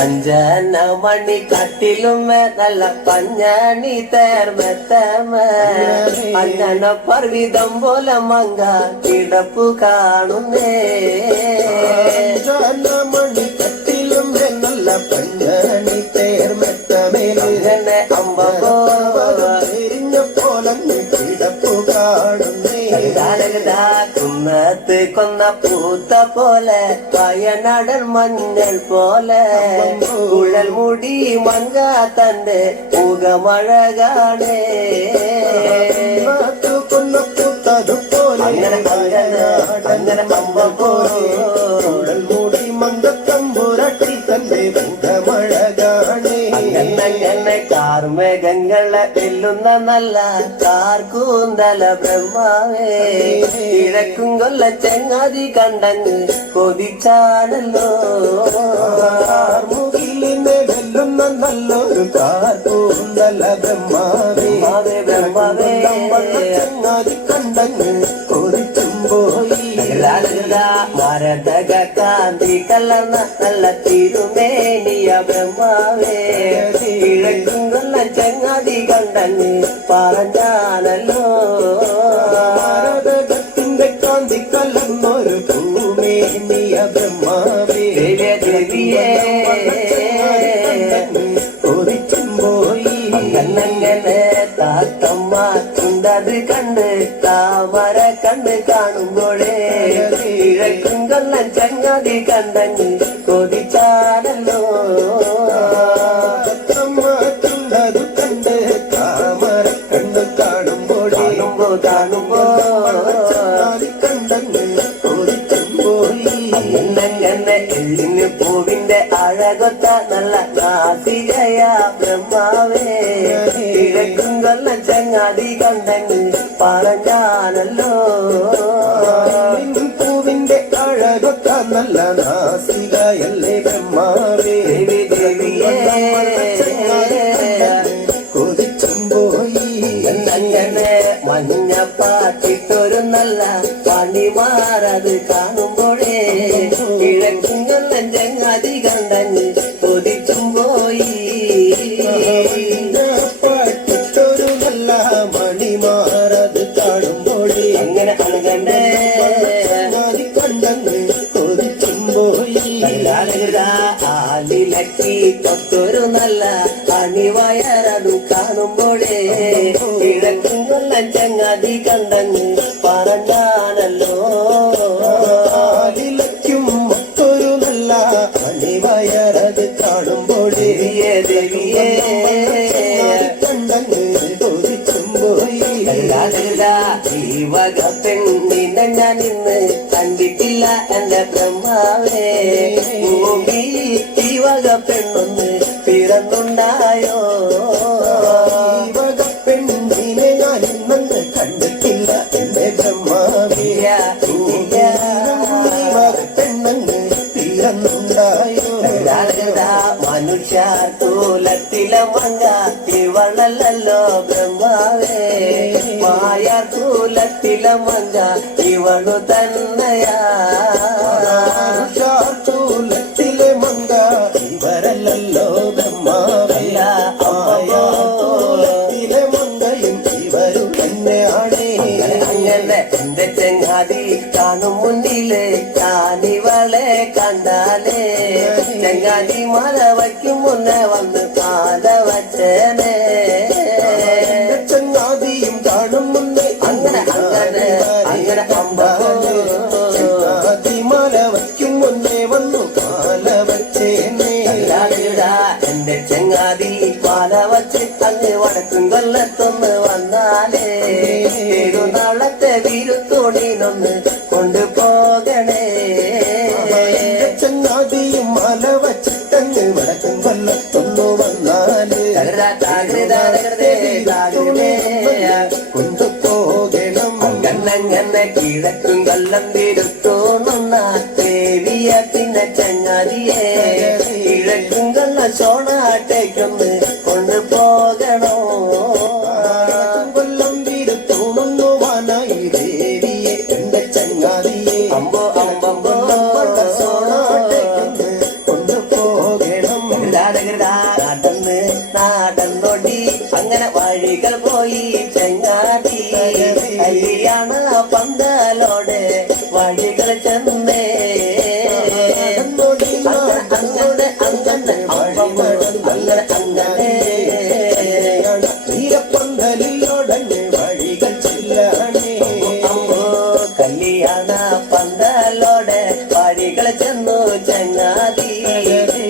അഞ്ചന മണി കട്ടിലുമേ നല്ല പഞ്ഞണി തേർമെത്തമേ അഞ്ചന പർവിതം പോലെ മങ്ക കിടപ്പു കാണുന്നേ അഞ്ചന മണി കട്ടിലുമേ നല്ല പഞ്ഞണി തേർമെത്തമേ അമ്പോ പോലെ കിടപ്പു കാണുന്നേ കുന്നത്ത് കൊന്ന പൂത്ത പോലെ വയനാടൻ മഞ്ഞൾ പോലെ കുഴൽ മുടി മങ്ക തന്റെ മുഖമഴകാണേ കൊന്ന പൂത്തതു പോലെ അങ്ങനെ അമ്പോ കുഴൽ മുടി മങ്കത്തമ്പുരട്ടി തന്റെ മുഖമഴകാണേ അങ്ങനെ കാർമേഘങ്ങളെ വെല്ലുന്ന നല്ല കാർക്കൂന്തല ബ്രഹ്മാവേ കിഴക്കും കൊല്ല ചെങ്ങാതി കണ്ടങ്ങ് കൊതിച്ചാണല്ലോ മുകിലിനെ വെല്ലുന്ന നല്ലൊരു കാർക്കൂന്തല ബ്രഹ്മാവേ ബ്രഹ്മാവേ ചെങ്ങാതി കണ്ടങ്ങ് കൊതിച്ചും പോയി മരതക കാന്തി കലർന്ന നല്ല തിരുമേനിയ ബ്രഹ്മാവേ കിഴക്കും കൊല്ല ചെങ്ങാതി കണ്ടങ്ങ് പറഞ്ഞാണല്ലോ ഭാരതത്തിന്റെ കാന്തി കലർന്നൊരു ഭൂമേനിയ ബ്രഹ്മാവേ ദേവിയേ കൊതിച്ചും പോയി അങ്ങനെ താത്തമ്മ കുണ്ടത് കണ്ട് താമര കണ്ട് കാണുമ്പോഴേ കിഴക്കും കൊല്ലം ചങ്ങാതി കണ്ടങ്ങ് കൊതിച്ചാണല്ലോ ചുണ്ടതു കണ്ട് താമര കണ്ട് കാണുമ്പോഴേ കാണുമ്പോ കണ്ടങ്ങ് കൊതിച്ചും പോയി അങ്ങനെ എള്ളിന് പൂവിന്റെ അഴകൊത്ത നല്ല നാസികയാ ബ്രഹ്മാവേ കിഴക്കും കൊല്ലം ചങ്ങാതി കണ്ടങ്ങ് പറഞ്ഞാണല്ലോ പൂവിന്റെ അഴകൊത്ത നല്ല നാസികയല്ലേ ബ്രഹ്മാവേ ദേവിയേ കൊതിച്ചും പോയി അങ്ങനെ മഞ്ഞപ്പാട്ടിട്ടൊരു നല്ല പണിമാറത് കാണുമ്പോഴേ കിഴക്കും കൊല്ലം ചങ്ങാതി കണ്ടങ്ങ് കൊതിച്ചും പോയി പാട്ടിട്ടൊരു നല്ല മണിമാറത് കാണുമ്പോഴേ അങ്ങനെ അങ്ങനെ കണ്ടങ്ങ് കൊതിച്ചും പോയി ആലിലക്കി തൊട്ടൊരു നല്ല അണിവയറതു കാണുമ്പോഴേ കിഴക്കും കൊല്ലം ചങ്ങാതി കണ്ടങ്ങ് പറഞ്ഞാണല്ലോ ആലിലയ്ക്കും മറ്റൊരു നല്ല അണിവയറത് കാണുമ്പോഴേ ദേവിയേ കണ്ടങ്ങ് കൊതിച്ചും പോയി ഈ വക പെണ്ണിനെ ഞാൻ ഇന്ന് കണ്ടിട്ടില്ല എന്റെ ബ്രഹ്മാവേ ഭൂമിയിൽ ഈ വക പെണ്ണൊന്ന് പിറന്നുണ്ടായോ പെണ്ണിനെ ഞാൻ ഇന്ന് കണ്ടിട്ടില്ല എന്റെ ബ്രഹ്മാവേ പെണ്ണങ്ങ് പിറന്നുണ്ടായോ മനുഷ്യ തൂലത്തിലെ മങ്ക ഇവളല്ലോ ബ്രഹ്മാവേ മായ തൂലത്തിലെ മങ്ക ഇവളു തന്നെയാ ചൂലത്തിലെ മങ്ക ഇവരല്ലോ ബ്രഹ്മാവേ ത്തിലെ മങ്കയും ഇവരു തന്നെയാണ് അങ്ങനെ എന്റെ ചെങ്ങാതി കാണും മുന്നില് ഞാനിവളെ കണ്ടാലേ ചെങ്ങാതി മല വയ്ക്കും മുന്നേ വന്ന് പാല വച്ചേനെ ചങ്ങാതിയും കാണും മുന്നേ അങ്ങനെ അങ്ങനെ അങ്ങനെ മല വയ്ക്കും മുന്നേ വന്നു പാല വച്ചേനെ എന്റെ ചെങ്ങാതി പാല വച്ച് അങ്ങ് വടക്കും കൊല്ലത്തൊന്ന് വന്നാലേ നാളത്തെ വിരുത്തോണിനൊന്ന് കൊണ്ടുപോകണേ ചങ്ങാതിയും മല വച്ചിട്ടങ്ങ് വടക്കും കൊല്ലത്തൊന്നു വന്നാല് കൊണ്ടുപോകണം കണ്ണങ്ങനെ കിഴക്കും കൊല്ലം വിരുത്തോണുന്ന ദേവിയ പിന്നെ ചങ്ങാതിയെ കിഴക്കും കൊല്ലം സോണാട്ടേക്കൊന്ന് കൊണ്ടുപോകണോ കൊല്ലം വിരുത്തോണുന്നു വാനായി ദേവിയെ എന്റെ ചങ്ങാതിയെ അമ്പോ അമ്പമ്പോ കൊണ്ടുപോകണം നടന്ന് നാടന്നോടി അങ്ങനെ വഴികൾ പോയി ചങ്ങാതി കല്യാണ പന്തലോടെ വഴികൾ ചെന്നേ അങ്ങനെ അങ്ങനെ അങ്ങനെ തീരപ്പന്തലിലോടങ്ങ് വഴികൾ ചെല്ലാണേ കല്യാണ പന്തലോടെ വഴികൾ ചെന്നു ചങ്ങാതി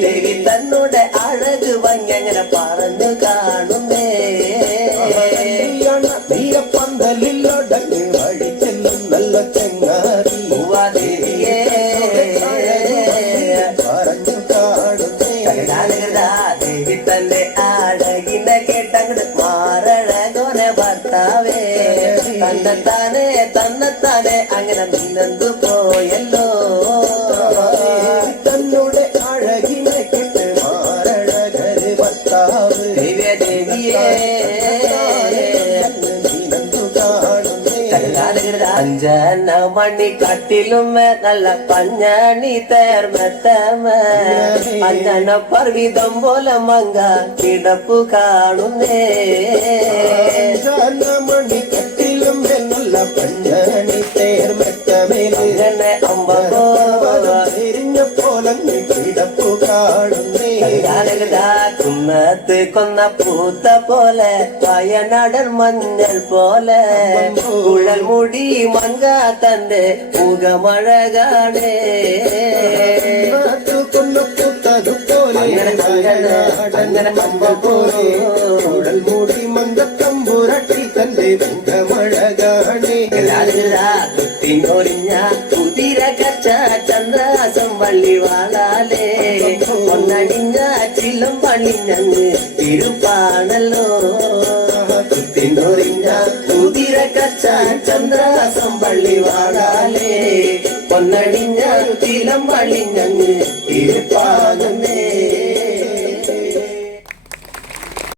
ദേവി തന്നോടെ അഴക് ഭംഗി അങ്ങനെ പറഞ്ഞു കാണുന്നേ തീരപ്പന്തലിലോടങ്ങ് വഴി ചെല്ലും നല്ല ചങ്ങാതി ദേവിയെ പറഞ്ഞു കാണുന്നേ ദേവി തന്റെ അഴകിനെ കേട്ടങ്ങട് മാറഴകോനെ ഭർത്താവേ തന്നെത്താനെ അങ്ങനെ നിന്നെന്തു പോയല്ലോ തന്നോടെ അഴകിനെ കേട്ട് മാറഴകര് ഭർത്താവ് ദേവിയെ അഞ്ചന മണി കട്ടിലുമേ നല്ല പഞ്ഞണി തേർമത്തമേ അഞ്ചന പർവിതം പോലെ മങ്ക കിടപ്പു കാണുന്നേ മണി കട്ടിലും നല്ല പഞ്ഞണി തേർമത്തമേലെ അമ്പോ എരിഞ്ഞ പോലങ്ങ് കിടപ്പു കാണുന്നേ കുന്നത്ത് കൊന്ന പൂത്ത പോലെ വയനാടൻ മഞ്ഞൾ പോലെ കുഴൽ മുടി മങ്ക തന്റെ മുഖമഴകാണേ അങ്ങനെ പോലെ കുഴൽ മൂടി മങ്കത്തമ്പുരട്ടി തന്റെ മുഖമഴകാണേ കുത്തിനൊരിഞ്ഞ കുതിര കച്ച ചന്ദ്രാസം വള്ളി വാളാലേ ഒന്നടിഞ്ഞ ചിലം പണിഞ്ഞങ്ങ് തിരുപ്പാണല്ലോ കുത്തിനൊരിഞ്ഞ കുതിര കച്ച ചന്ദ്രാസം വള്ളി വാളാലേ ഒന്നടിഞ്ഞ ചിലം പണിഞ്ഞങ്ങ് തിരുപ്പാ